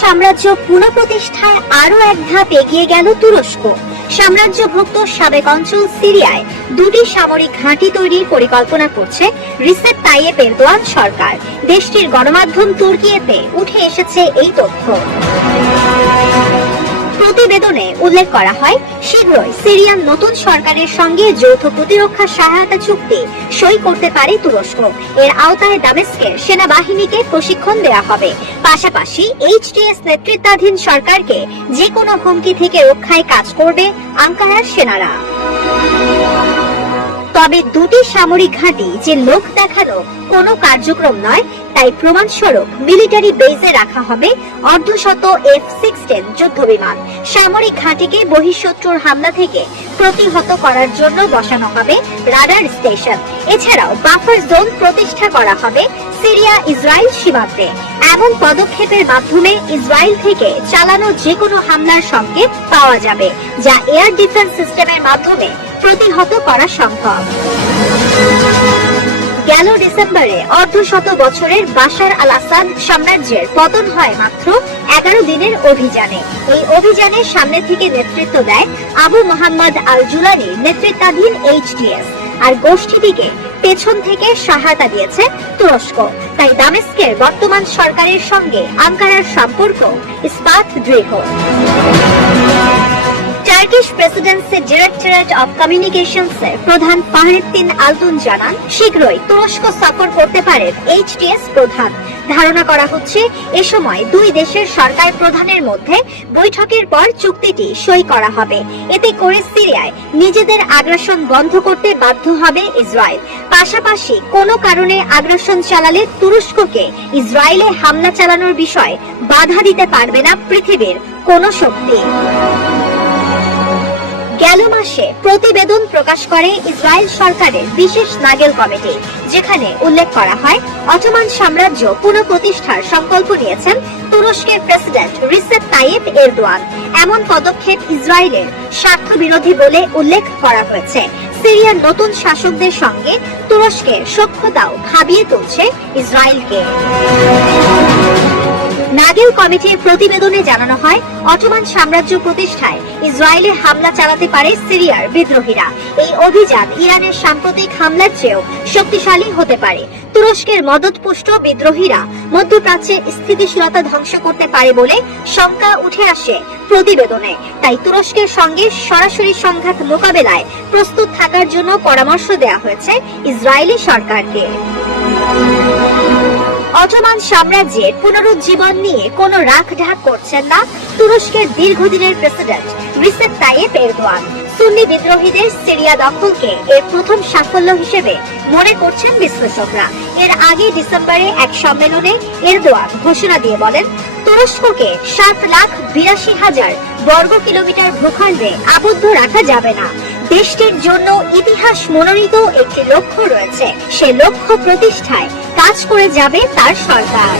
সাম্রাজ্য পুনঃপ্রতিষ্ঠায় আরও এক ধাপ এগিয়ে গেল তুরস্ক। সাম্রাজ্যভুক্ত সাবেক অঞ্চল সিরিয়ায় দুটি সামরিক ঘাঁটি তৈরির পরিকল্পনা করছে রিসেপ তাইয়েপ এরদোয়ান সরকার। দেশটির গণমাধ্যম তুর্কিয়েতে উঠে এসেছে এই তথ্য। প্রতিবেদনে উল্লেখ করা হয়, শীঘ্রই সিরিয়ান নতুন সরকারের সঙ্গে যৌথ প্রতিরক্ষা সহায়তা চুক্তি সই করতে পারে তুরস্ক। এর আওতায় দামেস্কের সেনাবাহিনীকে প্রশিক্ষণ দেওয়া হবে। পাশাপাশি এইচটিএস নেতৃত্বাধীন সরকারকে যে কোনো হুমকি থেকে রক্ষায় কাজ করবে আঙ্কারার সেনারা। তবে দুটি সামরিক ঘাঁটি যে লোক দেখানো কোনো কার্যক্রম নয়, তাই প্রমাণস্বরূপ মিলিটারি বেজে রাখা হবে অর্ধশত এফ সিক্সটিন যুদ্ধ বিমান সামরিক ঘাঁটিকে বহিঃশত্রুর হামলা থেকে প্রতিহত করার জন্য বসানো হবে রাডার স্টেশন। এছাড়াও বাফার জোন প্রতিষ্ঠা করা হবে সিরিয়া ইসরায়েল সীমান্তে। এমন পদক্ষেপের মাধ্যমে ইসরায়েল থেকে চালানো যে কোনো হামলার সংকেত পাওয়া যাবে, যা এয়ার ডিফেন্স সিস্টেমের মাধ্যমে প্রতিহত করা সম্ভব। গেল ডিসেম্বরে অর্ধশত বছরের বাশার আল আসাদ সাম্রাজ্যের পতন হয় মাত্র এগারো দিনের অভিযানে। এই অভিযানে সামনে থেকে নেতৃত্ব দেয় আবু মোহাম্মদ আল জুলানি, নেতৃত্বাধীন এইচটিএস আর গোষ্ঠীটিকে পেছন থেকে সহায়তা দিয়েছে তুরস্ক। তাই দামেস্কের বর্তমান সরকারের সঙ্গে আঙ্কারার সম্পর্ক ইস্পাত দৃঢ়। টার্কিশ প্রেসিডেন্সির ডিরেক্টরেট অফ কমিউনিকেশনস এর প্রধান ফাহরিদ্দিন আলতুন জানান, শীঘ্রই তুরস্ক সফর করতে পারে এইচটিএস প্রধান। ধারণা করা হচ্ছে, এ সময় দুই দেশের সরকার প্রধানের মধ্যে বৈঠকের পর চুক্তিটি সই করা হবে। এতে করে সিরিয়ায় নিজেদের আগ্রাসন বন্ধ করতে বাধ্য হবে ইসরায়েল। পাশাপাশি কোনো কারণে আগ্রাসন চালালে তুরস্ককে ইসরায়েলে হামলা চালানোর বিষয়ে বাধা দিতে পারবে না পৃথিবীর কোনো শক্তি। গেল মাসে প্রতিবেদন প্রকাশ করে ইসরায়েল সরকারের বিশেষ নাগেল কমিটি, যেখানে উল্লেখ করা হয়, অটোমান সাম্রাজ্য পুনঃপ্রতিষ্ঠার সংকল্প নিয়েছেন তুরস্কের প্রেসিডেন্ট রিসেপ তাইয়েপ এরদোয়ান। এমন পদক্ষেপ ইসরায়েলের স্বার্থ বিরোধী বলে উল্লেখ করা হয়েছে। সিরিয়ার নতুন শাসকদের সঙ্গে তুরস্কের সখ্যতাও ভাবিয়ে তুলছে ইসরায়েলকে। কমিটির প্রতিবেদনে জানানো হয়, অটোমান সাম্রাজ্য প্রতিষ্ঠায় ইসরায়েলে হামলা চালাতে পারে সিরিয়ার বিদ্রোহীরা। এই অভিযান ইরানের সাম্প্রতিক হামলার চেয়েও শক্তিশালী হতে পারে। তুরস্কের মদতপুষ্ট বিদ্রোহীরা মধ্যপ্রাচ্যে স্থিতিশীলতা ধ্বংস করতে পারে বলে শঙ্কা উঠে আসে প্রতিবেদনে। তাই তুরস্কের সঙ্গে সরাসরি সংঘাত মোকাবেলায় প্রস্তুত থাকার জন্য পরামর্শ দেওয়া হয়েছে ইসরায়েলি সরকারকে। অটোমান সাম্রাজ্যের পুনরুজ্জীবন নিয়ে কোনো রাখ ঢাক করছেন না তুরস্কের দীর্ঘদিনের প্রেসিডেন্ট রিসেপ তাইয়েপ এরদোয়ান। সুন্নি বিদ্রোহীদের সিরিয়া দখলকে এর প্রথম সাফল্য হিসেবে মনে করছেন বিশ্লেষকরা। এর আগে ডিসেম্বরে এক সম্মেলনে এরদোয়ান ঘোষণা দিয়ে বলেন, তুরস্ককে সাত লাখ বিরাশি হাজার বর্গ কিলোমিটার ভূখণ্ডে আবদ্ধ রাখা যাবে না। দেশটির জন্য ইতিহাস মনোনীত একটি লক্ষ্য রয়েছে। সে লক্ষ্য প্রতিষ্ঠায় কাজ করে যাবে তার সরকার।